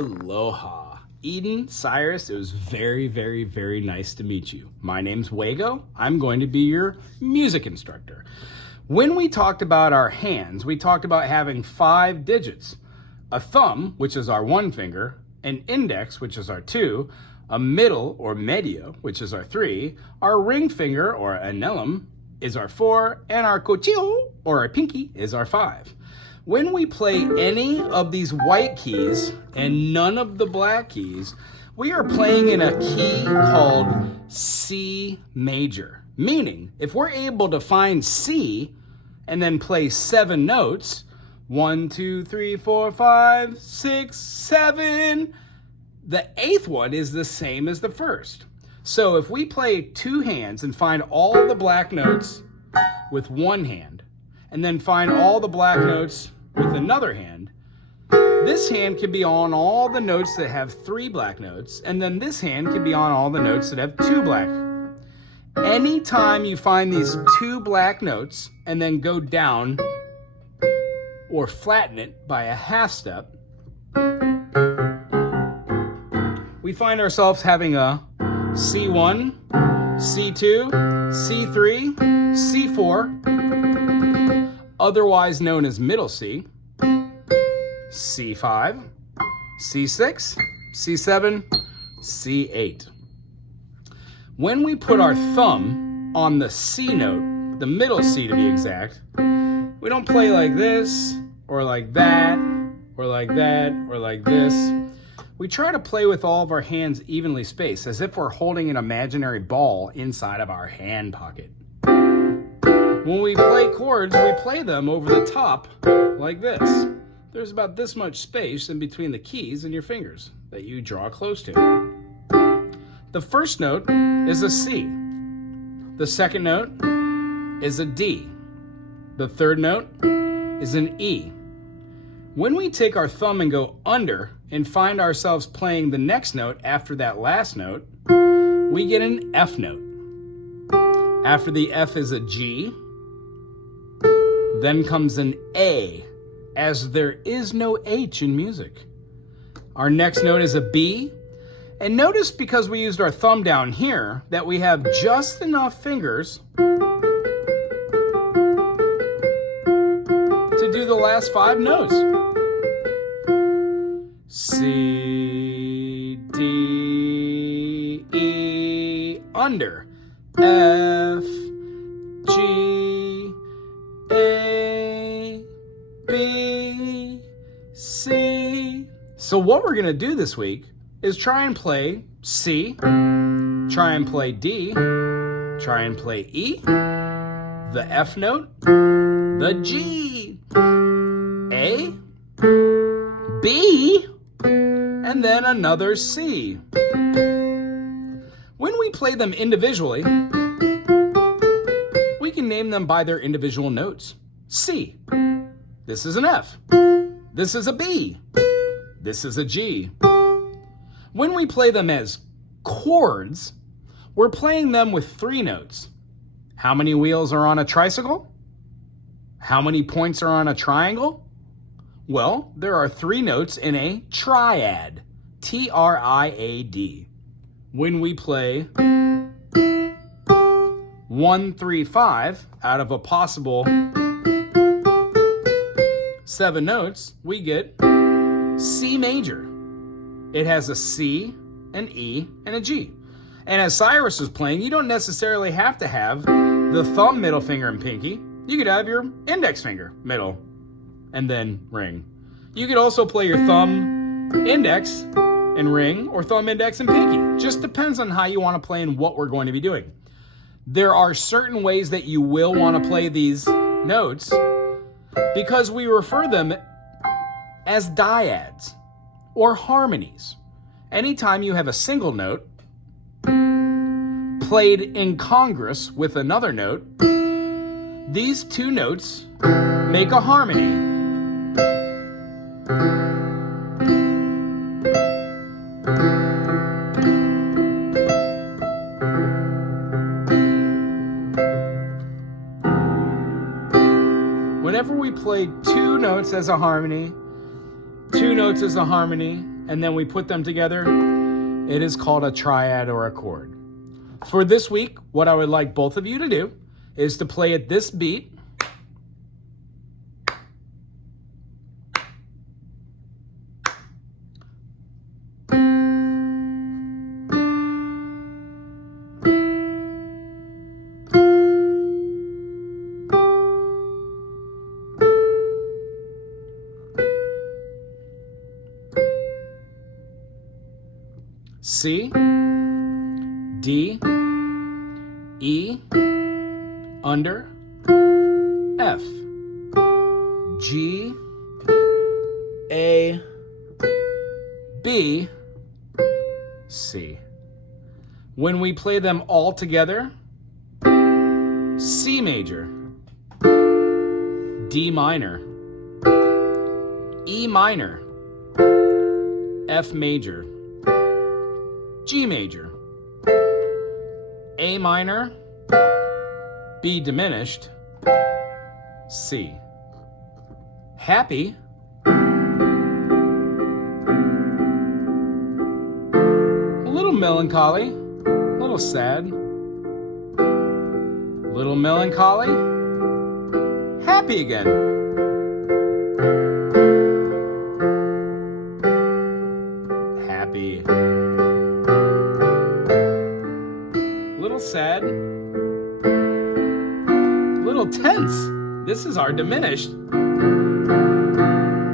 Aloha. Eden, Cyrus, it was very, very, very nice to meet you. My name's Wago. I'm going to be your music instructor. When we talked about our hands, we talked about having 5 digits. A thumb, which is our 1 finger, an index, which is our 2, a middle or medio, which is our 3, our ring finger or annulum is our 4, and our cuchillo or our pinky is our 5. When we play any of these white keys and none of the black keys, we are playing in a key called C major. Meaning, if we're able to find C and then play 7 notes, 1, 2, 3, 4, 5, 6, 7, the 8th one is the same as the first. So if we play 2 hands and find all the black notes with 1 hand, and then find all the black notes with another hand, this hand can be on all the notes that have 3 black notes, and then this hand can be on all the notes that have 2 black. Anytime you find these 2 black notes and then go down or flatten it by a half step, we find ourselves having a C1, C2, C3, C4, otherwise known as middle C, C5, C6, C7, C8. When we put our thumb on the C note, the middle C to be exact, we don't play like this, or like that, or like that, or like this. We try to play with all of our hands evenly spaced, as if we're holding an imaginary ball inside of our hand pocket. When we play chords, we play them over the top like this. There's about this much space in between the keys and your fingers that you draw close to. The first note is a C. The second note is a D. The third note is an E. When we take our thumb and go under and find ourselves playing the next note after that last note, we get an F note. After the F is a G, then comes an A, as there is no H in music. Our next note is a B, and notice because we used our thumb down here that we have just enough fingers to do the last 5 notes. C, D, E, under, F, G, A, B, C. So what we're gonna do this week is try and play C, try and play D, try and play E, the F note, the G, A, B, and then another C. When we play them individually, we can name them by their individual notes. C, this is an F, this is a B, this is a G. When we play them as chords, we're playing them with 3 notes. How many wheels are on a tricycle? How many points are on a triangle? Well, there are 3 notes in a triad, T-R-I-A-D. When we play 1, 3, 5 out of a possible 7 notes, we get C major. It has a C, an E, and a G. And as Cyrus was playing, you don't necessarily have to have the thumb, middle finger, and pinky. You could have your index finger, middle, and then ring. You could also play your thumb, index, and ring, or thumb, index, and pinky. Just depends on how you want to play and what we're going to be doing. There are certain ways that you will want to play these notes because we refer them as diads or harmonies. Anytime you have a single note played incongruous with another note, these 2 notes make a harmony. Whenever we play 2 notes as a harmony, 2 notes as a harmony, and then we put them together, it is called a triad or a chord. For this week, what I would like both of you to do is to play at this beat. C, D, E, under, F, G, A, B, C. When we play them all together, C major, D minor, E minor, F major, G major, A minor, B diminished, C. Happy, a little melancholy, a little sad, a little melancholy, happy again. Happy. Little sad, little tense. This is our diminished.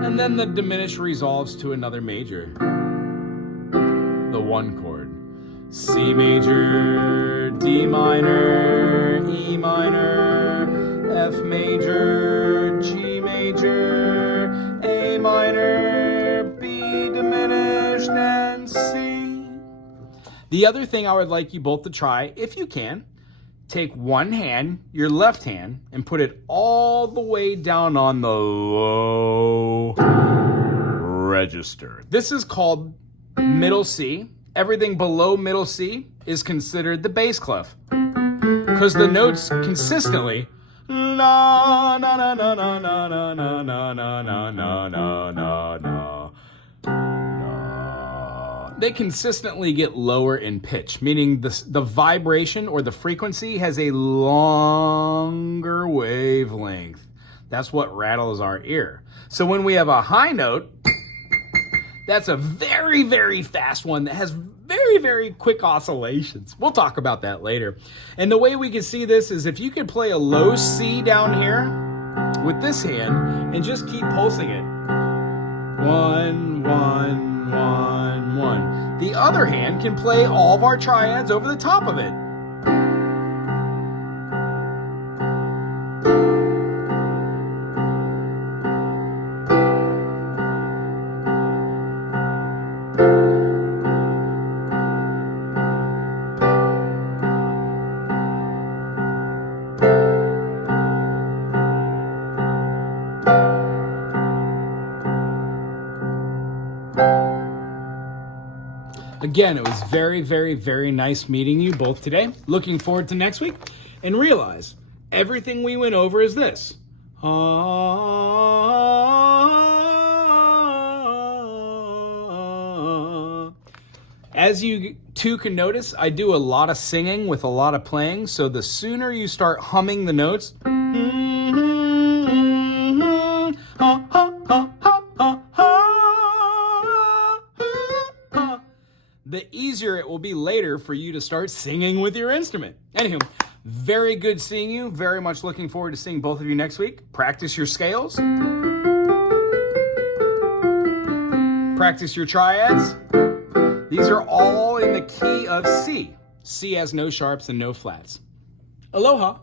And then the diminished resolves to another major. The one chord. C major, D minor, E minor, F major, G major, A minor, B diminished, and C. The other thing I would like you both to try, if you can, take one hand, your left hand, and put it all the way down on the low register. This is called middle C. Everything below middle C is considered the bass clef, because the notes consistently na na na na na na na na na na na na na na. They consistently get lower in pitch, meaning the vibration or the frequency has a longer wavelength. That's what rattles our ear. So when we have a high note, that's a very, very fast one that has very, very quick oscillations. We'll talk about that later. And the way we can see this is if you could play a low C down here with this hand and just keep pulsing it. 1, 1, 1, 1. The other hand can play all of our triads over the top of it. Again, it was very, very, very nice meeting you both today. Looking forward to next week. And realize, everything we went over is this. As you two can notice, I do a lot of singing with a lot of playing. So the sooner you start humming the notes, the easier it will be later for you to start singing with your instrument. Anywho, very good seeing you. Very much looking forward to seeing both of you next week. Practice your scales. Practice your triads. These are all in the key of C. C has no sharps and no flats. Aloha.